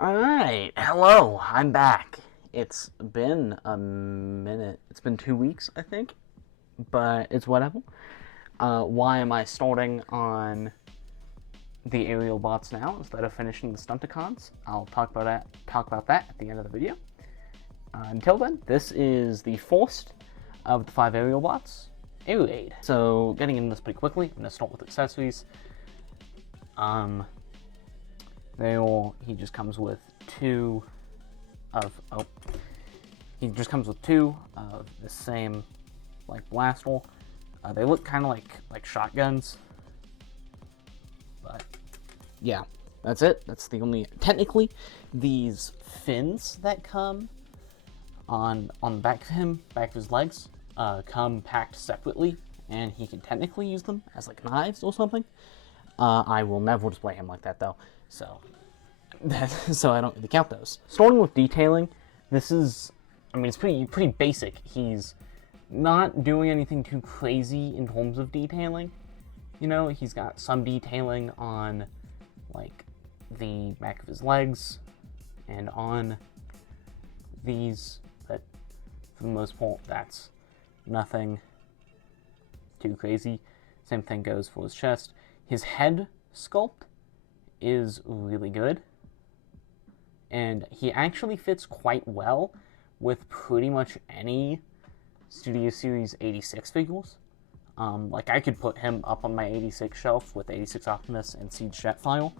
Alright, hello, I'm back. It's been a minute. It's been 2 weeks, I think, but it's whatever. Why am I starting on the aerial bots now instead of finishing the Stunticons? I'll talk about that at the end of the video. Until then, this is the first of the 5 aerial bots, Air-Aid. So, getting into this pretty quickly, I'm going to start with accessories. He just comes with two of the same, like, blaster. They look kind of like shotguns, but yeah, that's it. That's the only. Technically, these fins that come on the back of him, back of his legs, come packed separately, and he can technically use them as like knives or something. I will never display him like that though, so I don't really count those. Starting with detailing, this is, I mean, it's pretty basic. He's not doing anything too crazy in terms of detailing. You know, he's got some detailing on, like, the back of his legs and on these, but for the most part, that's nothing too crazy. Same thing goes for his chest. His head sculpt is really good, and he actually fits quite well with pretty much any Studio Series 86 figures. Like, I could put him up on my 86 shelf with 86 Optimus and Siege Jetfire,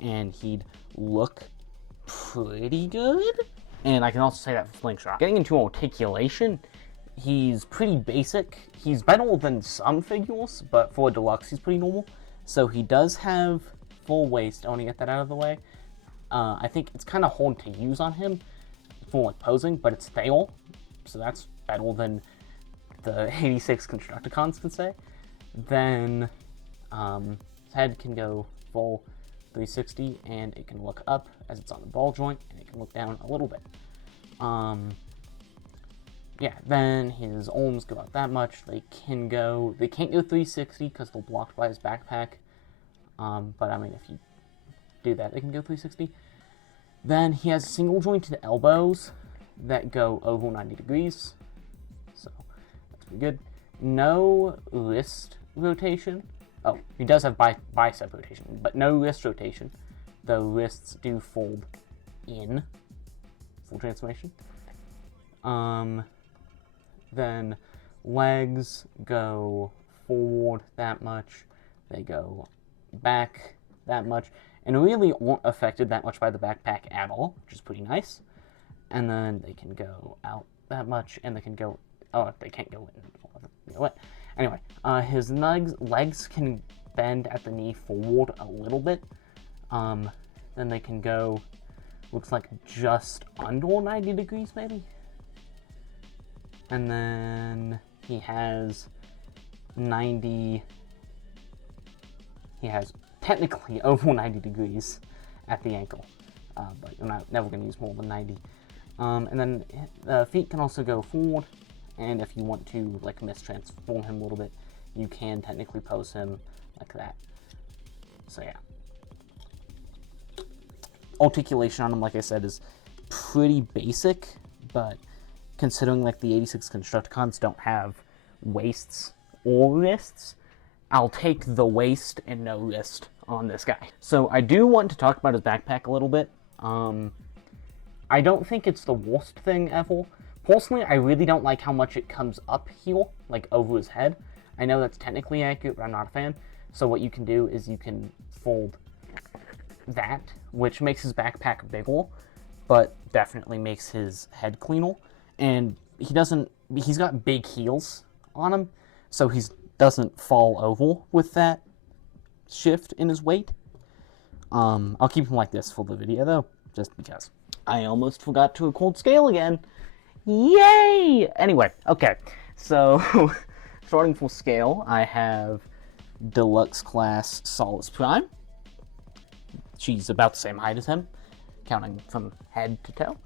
and he'd look pretty good. And I can also say that for Slingshot. Getting into articulation, he's pretty basic. He's better than some figures, but for a deluxe, he's pretty normal. So he does have full waist. I want to get that out of the way. I think it's kind of hard to use on him for like posing, but it's there, so that's better than the 86 Constructicons can say. Then his head can go full 360, and it can look up as it's on the ball joint, and it can look down a little bit. Yeah, then his arms go out that much. They can't go 360 because they're blocked by his backpack. But I mean, if you do that, they can go 360. Then he has single jointed elbows that go over 90 degrees. So that's pretty good. No wrist rotation. Oh, he does have bicep rotation, but no wrist rotation. The wrists do fold in. Full transformation. Then legs go forward that much. They go back that much, and really aren't affected that much by the backpack at all, which is pretty nice. And then they can go out that much, and they can go. Oh, they can't go in. You know what? Anyway, his legs can bend at the knee forward a little bit. Then they can go. Looks like just under 90 degrees, maybe. And then he has 90. He has technically over 90 degrees at the ankle, but you're never going to use more than 90. And then the feet can also go forward, and if you want to like mistransform him a little bit, you can technically pose him like that. So yeah. Articulation on him, like I said, is pretty basic, but considering like the 86 Constructicons don't have waists or wrists, I'll take the waist and no wrist on this guy. So I do want to talk about his backpack a little bit. I don't think it's the worst thing ever. Personally, I really don't like how much it comes up here, like over his head. I know that's technically accurate, but I'm not a fan. So what you can do is you can fold that, which makes his backpack bigger, but definitely makes his head cleaner. And he's got big heels on him, so he doesn't fall over with that shift in his weight. I'll keep him like this for the video though, just because. I almost forgot to record scale again. Yay! Anyway, okay, so starting for scale, I have Deluxe Class Solus Prime. She's about the same height as him, counting from head to toe.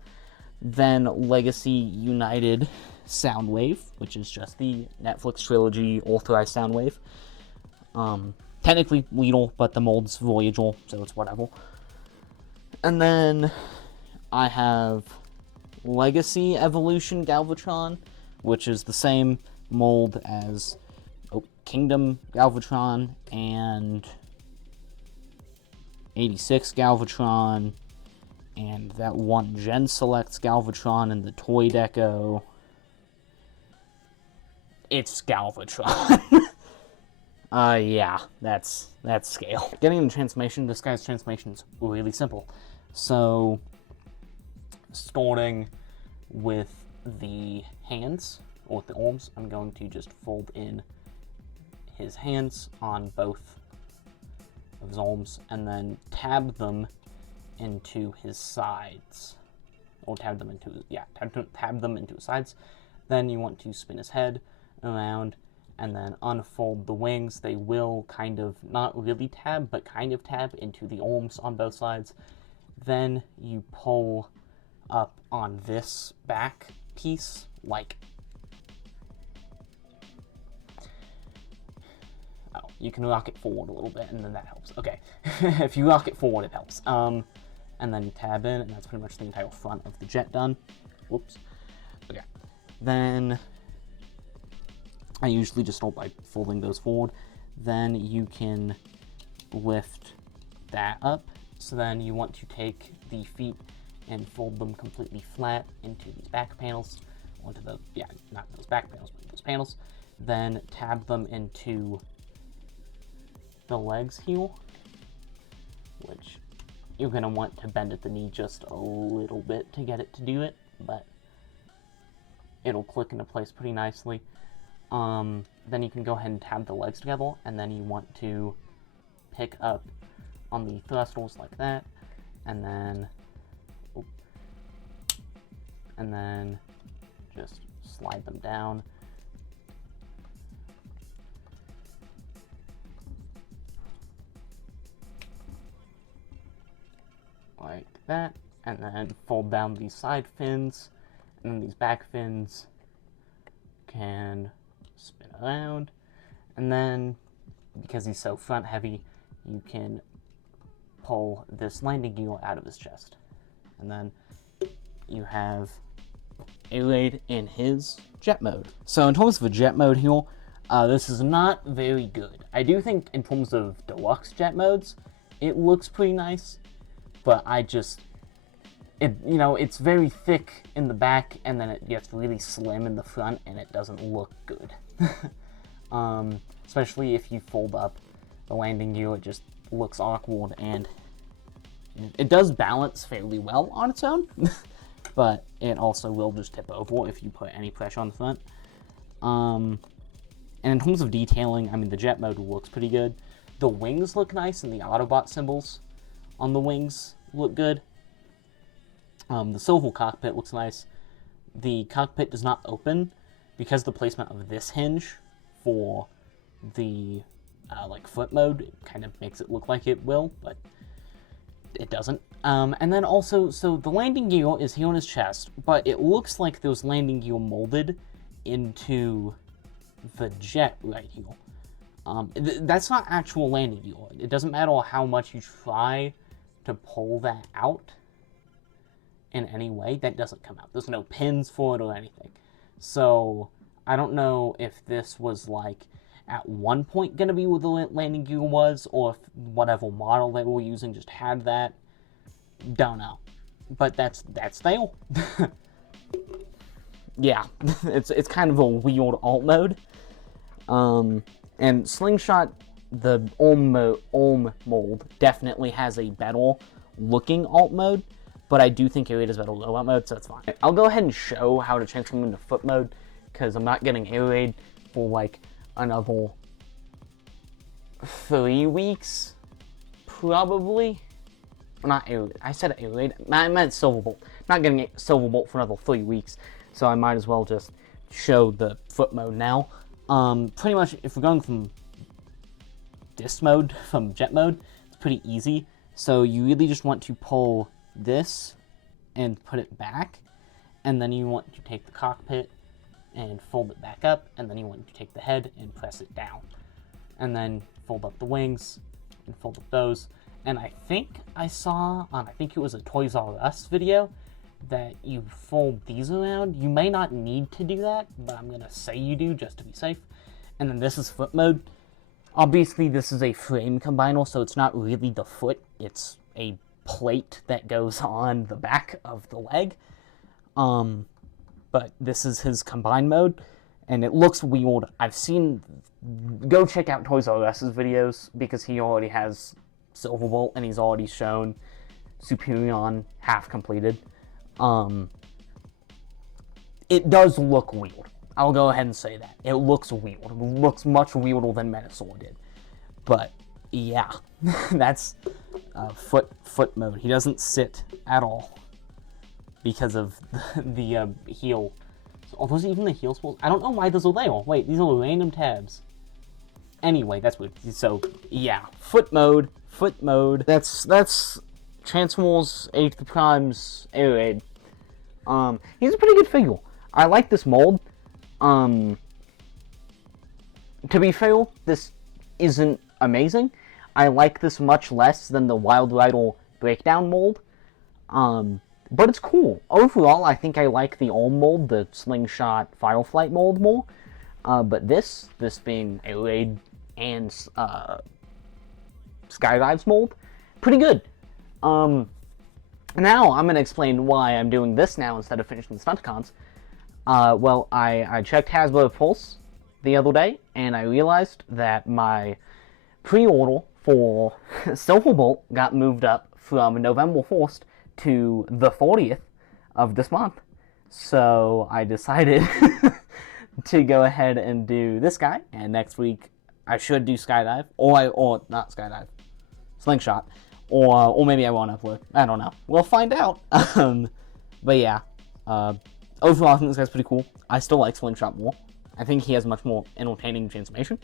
Then Legacy United Soundwave, which is just the Netflix trilogy authorized Soundwave. Technically Lidl, but the mold's Voyager, so it's whatever. And then I have Legacy Evolution Galvatron, which is the same mold as Kingdom Galvatron and 86 Galvatron, and that one Gen Selects Galvatron in the Toy Deco. It's Galvatron. Yeah, that's scale. Getting the transformation, this guy's transformation is really simple. So, starting with the hands, or with the arms, I'm going to just fold in his hands on both of his arms, and then tab them into his sides. Or tab them into his sides. Then you want to spin his head around, and then unfold the wings. They will kind of, not really tab, but kind of tab into the arms on both sides. Then you pull up on this back piece, like, you can rock it forward a little bit, and then that helps. Okay, if you rock it forward, it helps. And then you tab in, and that's pretty much the entire front of the jet done. Whoops. Okay. Then I usually just start by folding those forward. Then you can lift that up. So then you want to take the feet and fold them completely flat into these back panels, onto the, not those back panels, but those panels. Then tab them into the legs here, which you're going to want to bend at the knee just a little bit to get it to do it, but it'll click into place pretty nicely. Then you can go ahead and tab the legs together, and then you want to pick up on the thrusters like that, and then just slide them down. Like that, and then fold down these side fins, and then these back fins can spin around, and then because he's so front heavy, you can pull this landing gear out of his chest, and then you have Airade in his jet mode. So in terms of a jet mode here, this is not very good. I do think in terms of deluxe jet modes, it looks pretty nice, but it's very thick in the back, and then it gets really slim in the front, and it doesn't look good. Especially if you fold up the landing gear, it just looks awkward, and it does balance fairly well on its own, but it also will just tip over if you put any pressure on the front. And in terms of detailing, I mean, the jet mode looks pretty good. The wings look nice, and the Autobot symbols on the wings look good. The silver cockpit looks nice. The cockpit does not open because the placement of this hinge for the foot mode kind of makes it look like it will, but it doesn't. And then also, so the landing gear is here on his chest, but it looks like those landing gear molded into the jet right here. That's not actual landing gear. It doesn't matter how much you try to pull that out in any way, that doesn't come out. There's no pins for it or anything. So I don't know if this was like at one point going to be where the landing gear was, or if whatever model they were using just had that. Don't know. But that's there. Yeah, it's kind of a weird alt mode. And Slingshot, the Ulm mold, definitely has a better looking alt mode, but I do think Airade is better low alt mode, so that's fine. I'll go ahead and show how to transform into foot mode, because I'm not getting Airade for like another 3 weeks, probably. Not Airade, I said Airade, I meant Silverbolt. Not getting Silverbolt for another 3 weeks, so I might as well just show the foot mode now. Pretty much, if we're going from this mode, from jet mode, it's pretty easy. So you really just want to pull this and put it back, and then you want to take the cockpit and fold it back up, and then you want to take the head and press it down, and then fold up the wings and fold up those. And I think I saw on, I think it was a Toys R Us video, that you fold these around. You may not need to do that, but I'm gonna say you do just to be safe. And then this is foot mode. Obviously, this is a frame combiner, so it's not really the foot. It's a plate that goes on the back of the leg. But this is his combined mode, and it looks weird. I've seen... Go check out Toys R Us's videos, because he already has Silverbolt, and he's already shown Superion half completed. It does look weird. I'll go ahead and say that. It looks weird. It looks much weirder than Menasor did. But, yeah. That's foot mode. He doesn't sit at all because of the heel. Are those even the heel spools? I don't know why those are there. Wait, these are random tabs. Anyway, that's weird. So, yeah. Foot mode. That's Transformers Age of the Prime's Air Raid. He's a pretty good figure. I like this mold. To be fair, this isn't amazing. I like this much less than the Wild Rider Breakdown mold. But it's cool. Overall, I think I like the Ulm mold, the Slingshot Fireflight mold more. But this being a Raid and Skydives mold, pretty good. Now I'm going to explain why I'm doing this now instead of finishing the Stunticons. Well, I checked Hasbro Pulse the other day, and I realized that my pre-order for Silverbolt got moved up from November 1st to the 40th of this month. So I decided to go ahead and do this guy, and next week I should do Skydive, or not Skydive, Slingshot, or maybe I won't upload. I don't know. We'll find out. But yeah, overall I think this guy's pretty cool. I still like Slingshot more. I think he has much more entertaining transformation.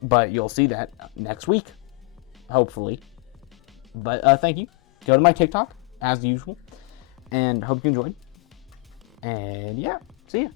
But you'll see that next week, hopefully. But thank you. Go to my TikTok, as usual. And hope you enjoyed. And yeah, see ya.